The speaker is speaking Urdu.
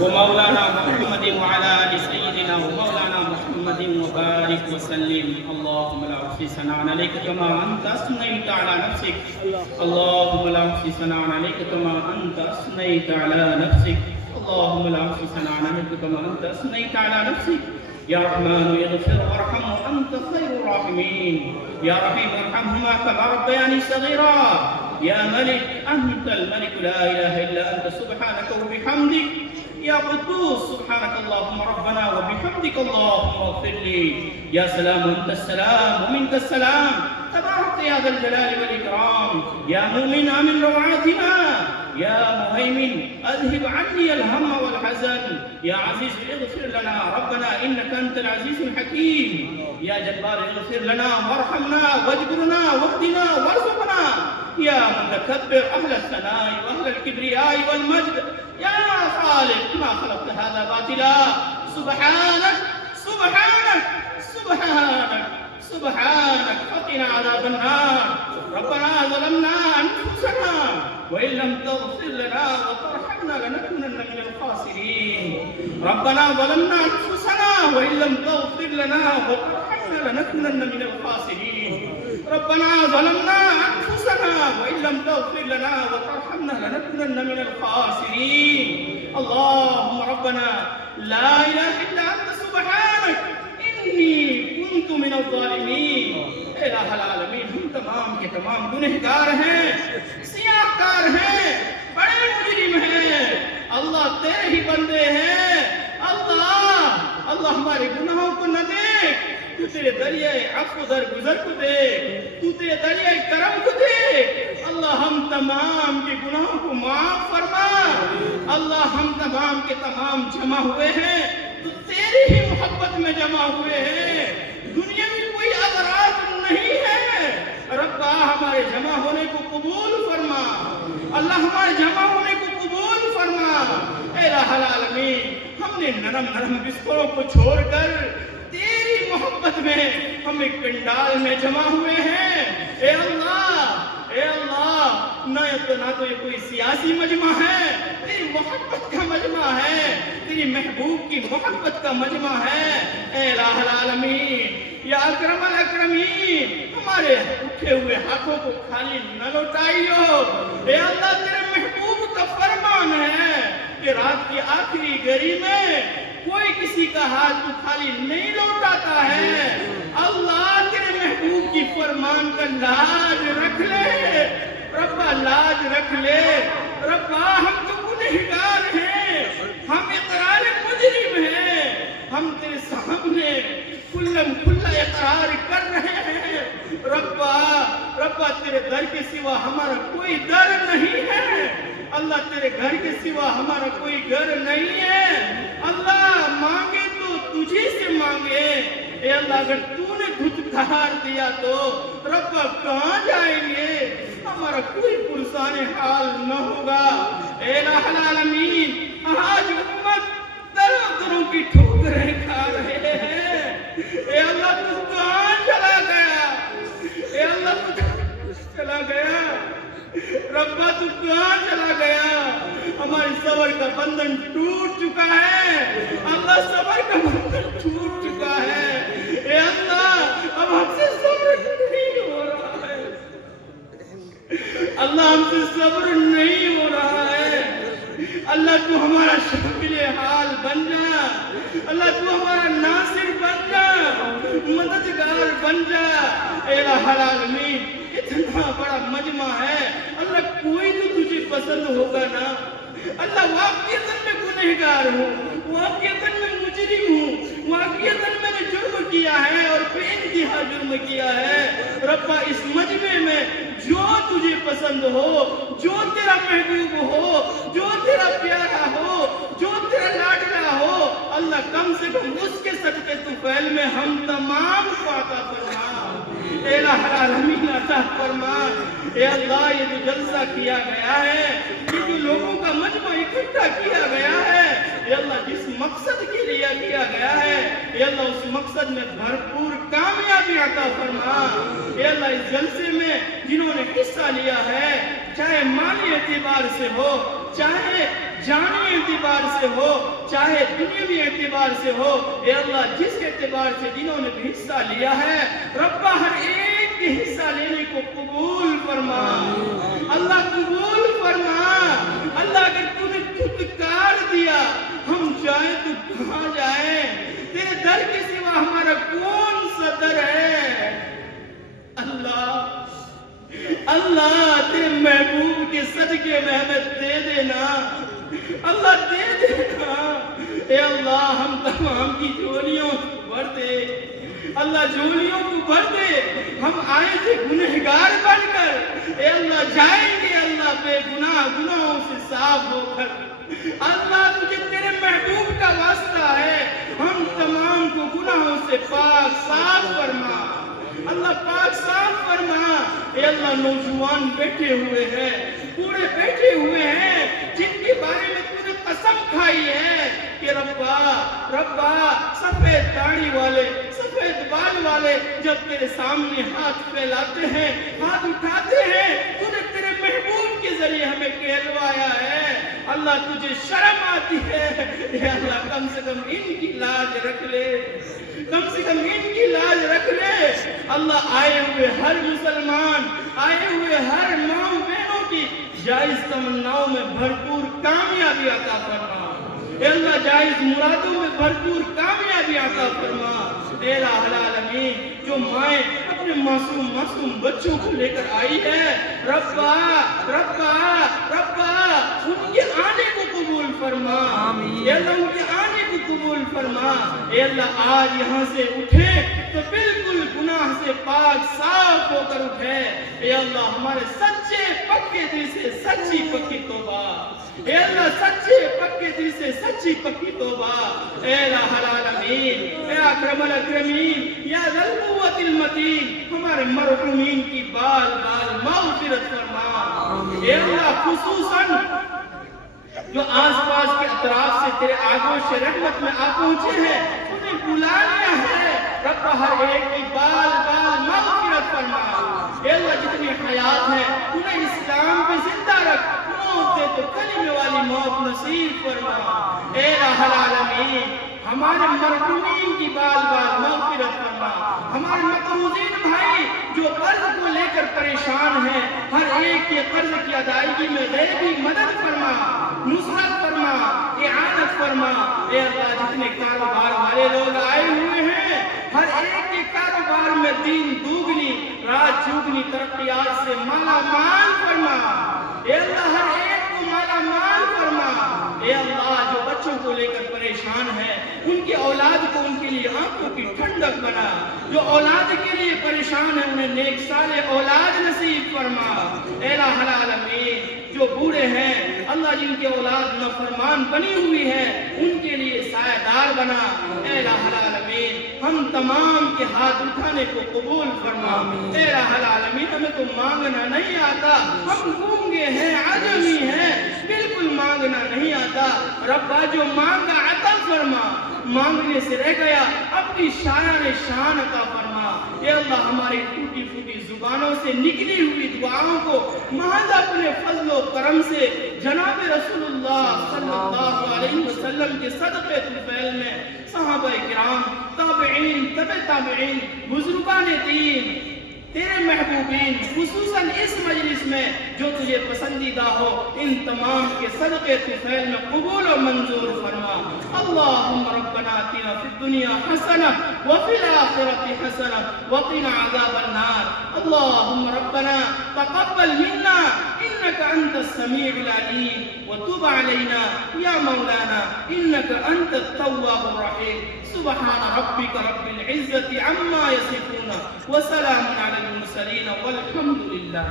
ومولانا محمد وعلى آل سيدنا ومولانا محمد وبارك وسلم. اللهم لا أحصي ثناء عليك كما أنت أثنيت على نفسك. اللهم لا أحصي ثناء عليك كما أنت أثنيت على نفسك. اللهم لا أحصي ثناء عليك كما أنت أثنيت على نفسك. يا رحمن اغفر وارحم وأنت خير الراحمين. يا رحيم ارحمهما كما ربياني صغيرا. يا ملك أنت الملك لا إله إلا أنت سبحانك وبحمدك. يا قدوس سبحانك اللهم ربنا وبحمدك اللهم اغفر لي. يا سلام أنت السلام ومنك السلام. تبارك يا ذا الجلال والإكرام. يا مؤمن من روعاتنا. يا مهيمن أذهب عني الهم والحزن. يا عزيز اغفر لنا ربنا إنك أنت العزيز الحكيم. يا جبار اغفر لنا وارحمنا واجبرنا واهدنا وارزقنا. يا متكبر أهل الثناء وأهل الكبرياء والمجد. يا خالق ما خلقت هذا باطلا. سبحانك سبحانك سبحانك سبحانك فقنا عذاب النار. ربنا ظلمنا أنفسنا وإن لم تغفر لنا وترحمنا لنكونن من الخاسرين. ربنا ظلمنا أنفسنا وإن لم تغفر لنا وترحمنا لنكونن من الخاسرين. ربنا ظلمنا أنفسنا وإن لم تغفر لنا وترحمنا لنكونن من الخاسرين. اللهم ربنا لا إله إلا أنت سبحانك إني كنت من الظالمين. الہ العالمین ہم تمام کے تمام گنہگار ہیں، سیاہ کار ہیں، بڑے مجرم ہیں. اللہ تیرے ہی بندے ہیں. اللہ ہمارے گناہوں کو نہ دیکھ. تو تیرے دریائے عفو درگزر کو دیکھ. تو تیرے دریائے کرم کو دیکھ. اللہ ہم تمام کے گناہوں کو معاف فرما. اللہ ہم تمام کے تمام جمع ہوئے ہیں تو تیری ہی محبت میں جمع ہوئے ہیں. دنیا میں کوئی اغراض نہیں ہے. ربا ہمارے جمع ہونے کو قبول فرما. اللہ ہمارے جمع ہونے کو قبول فرما. الہ العالمین ہم نے نرم نرم بستروں کو چھوڑ کر تیری محبت میں ہم ایک پنڈال میں جمع ہوئے ہیں. اے اللہ نہ تو یہ کوئی سیاسی مجمع ہے، تیری محبت کا مجمع ہے، تیری محبوب کی محبت کا مجمع ہے. اے الہ العالمین یا اکرم الاکرمین ہمارے اٹھے ہوئے ہاتھوں کو خالی نہ لوٹائیو. اے اللہ تیرے محبوب کا فرمان ہے کہ رات کی آخری گھڑی میں کوئی کسی کا ہاتھ تو خالی نہیں لوٹاتا ہے. اللہ تیرے محبوب کی فرمان کا لاج رکھ لے. ربا لاج رکھ لے. ربا ہم تو گنہگار ہیں، ہم اقرار مجرم ہیں. ہم تیرے سامنے کلم کھلا اقرار کر رہے ہیں. ربا تیرے در کے سوا ہمارا کوئی در نہیں ہے. اللہ تیرے گھر کے سوا ہمارا کوئی گھر نہیں ہے. اللہ مانگے تو تجھے سے مانگے. اے اللہ اگر تو نے دھتکار دیا تو ربا کہاں جائیں گے؟ ہمارا کوئی پرسان حال نہ ہوگا. اے الہ العالمین آج امت دروں کی ٹھوکریں کھا رہے ہیں. اے اللہ تو کہاں چلا گیا؟ اے اللہ تو چلا گیا. ربا تو کہاں چلا گیا؟ ہماری صبر کا بندھن ٹوٹ چکا ہے. اللہ صبر کا بندھن ٹوٹ چکا ہے. اے اللہ اب ہم سے صبر نہیں ہو رہا ہے. اللہ ہم سے صبر نہیں ہو رہا ہے. اللہ تو ہمارا شامل حال بن جا. اللہ تو ہمارا ناصر بن جا، مددگار بن جا. اے الہ العالمین اتنا بڑا مجمع ہے. اللہ کوئی تو تجھے پسند ہوگا نا. اللہ واقعیتاً میں گنہگار ہوں، واقعیتاً میں مجرم ہوں، واقعیتاً میں نے جرم کیا ہے اور بے انتہا جرم کیا ہے. ربا اس مجمع میں جو تجھے پسند ہو، جو تیرا محبوب ہو، جو تیرا پیارا ہو، جو تیرا لاڈلا ہو، اللہ کم سے کم اس کے صدقے طفیل میں ہم تمام کو عطا فرما. اے الہ العالمین عطا فرما. اے اللہ یہ جو جلسہ کیا گیا ہے، یہ جو لوگوں کا مجمع اکٹھا کیا گیا ہے، اے اللہ جس مقصد کے لیے کیا گیا ہے، اے اللہ اس مقصد میں بھرپور کامیابی عطا فرما. اے اللہ اس جلسے میں جنہوں نے حصہ لیا ہے، چاہے مالی اعتبار سے ہو، چاہے جانی اعتبار سے ہو چاہے دنیاوی اعتبار سے ہو، اے اللہ جس اعتبار سے جنہوں نے بھی حصہ لیا ہے ربا ہر ایک کے حصہ لینے کو قبول فرما، اللہ قبول فرما۔ اللہ اگر تو نے پھٹکار دیا ہم جائیں تو کہاں جائیں، تیرے در کے سوا ہمارا کون سا در ہے؟ اللہ اللہ تیرے محبوب کے صدقے میں ہمیں دے دینا، اللہ دے دینا۔ اے اللہ ہم تمام کی جھولیوں کو بھر دے، اللہ جھولیوں کو بھر دے۔ ہم آئے تھے گنہگار بن کر، اے اللہ جائیں گے اللہ بے گناہ گناہوں سے صاف ہو کر۔ اللہ تجھے تیرے محبوب کا واسطہ ہے، ہم تمام کو گناہوں سے پاک صاف فرما، اللہ پاک صاف فرما۔ اے اللہ نوجوان بیٹھے ہوئے ہیں، بوڑھے بیٹھے ہوئے ہیں جن کے بارے میں تو نے قسم کھائی ہے کہ ربا سفید داڑھی والے سفید بال والے جب تیرے سامنے ہاتھ پھیلاتے ہیں ہاتھ اٹھاتے ہیں تو نے تیرے محبوب کے ذریعے ہمیں کہلوایا ہے۔ اللہ تجھے شرم آتی ہے، اے اللہ کم سے کم ان کی لاج رکھ لے، کم سے کم ان کی لاج رکھ لے۔ اللہ آئے ہوئے ہر مسلمان، آئے ہوئے ہر ماں بہنوں کی جائز تمناؤں میں بھرپور کامیابی عطا فرما، اے اللہ جائز مرادوں میں بھرپور کامیابی عطا فرما۔ اے الہ العالمین جو مائیں اپنے معصوم بچوں کو لے کر آئی ہے ربا ان کے آنے کو قبول فرما، اے اللہ ان کے آنے کو قبول فرما۔ اے اللہ آج یہاں سے اٹھے تو بالکل گناہ سے پاک صاف ہو کر اٹھے، اے اللہ ہمارے سچے پکے دل سے سچی پکی توبہ، اے اللہ سچے پکے دل سے سچی پکی توبہ۔ اے الہ العالمین، اے اکرم الاکرمین، یا ذا القوت المتین، ہمارے مرحومین کی بال بال مغفرت فرما۔ اے اللہ خصوصاً جو آس پاس کے اطراف سے تیرے آغوش رحمت میں آ پہنچے ہیں انہیں بلا لیا ہے رب ہر ایک کی بال بال مغفرت فرما۔ اے اللہ جتنی حیات ہیں انہیں اسلام پہ زندہ رکھ، موت دے تو کلمے والی موت نصیب فرما۔ اے الہ العالمین ہمارے مرحومین کی بال بال مغفرت فرما، ہمارے مقروضین بھائی جو قرض کو لے کر پریشان ہیں ہر ایک کے قرض کی ادائیگی میں غیبی مدد فرما، نصرت فرما، اعانت فرما۔ اے اللہ جتنے کاروبار والے لوگ آئے ہوئے ہیں ہر ایک کے کاروبار میں دین دوگنی رات چوگنی ترقیات سے مالا مال فرما، اے اللہ ہر ایک کو مالا مال فرما۔ اے اللہ جو بچوں کو لے کر پریشان ہے ان کی اولاد کو ان کے لیے آنکھوں کی ٹھنڈک بنا، جو اولاد کے لیے پریشان ہے انہیں نیک صالح اولاد نصیب فرما۔ اے الہ العالمین جو بوڑھے ہیں اللہ جن کی اولاد نافرمان بنی ہوئی ہے ان کے لیے سایہ دار بنا۔ اے الہ العالمین ہم تمام کے ہاتھ اٹھانے کو قبول فرما۔ اے الہ العالمین ہمیں تو مانگنا نہیں آتا، ہم گونگے ہیں عجمی ہیں، بالکل مانگنا نہیں آتا۔ ربا جو مانگا عطا فرما، مانگنے سے رہ گیا اپنی شان عطا فرما۔ اے اللہ ہماری ٹوٹی پھوٹی زبانوں سے نکلی ہوئی دعاؤں کو محض اپنے فضل و کرم سے جناب رسول اللہ صلی اللہ علیہ وسلم کے صدقے طفیل میں صحابہ کرام، تابعین، تبع تابعین، بزرگان دین، تیرے محبوبین خصوصاً اس مجلس میں جو تجھے پسندیدہ ہو ان تمام کے صدقے طفیل میں قبول و منظور فرما۔ اللہم ربنا آتنا فی الدنیا حسنہ وفی الآخرۃ حسنہ وقنا عذاب النار۔ اللہم ربنا تقبل منا انک انت السمیع العلیم وتب علینا یا مولانا انک انت التواب الرحیم۔ سبحان ربک رب العزة عما یصفون وسلام علی المرسلین والحمد للہ۔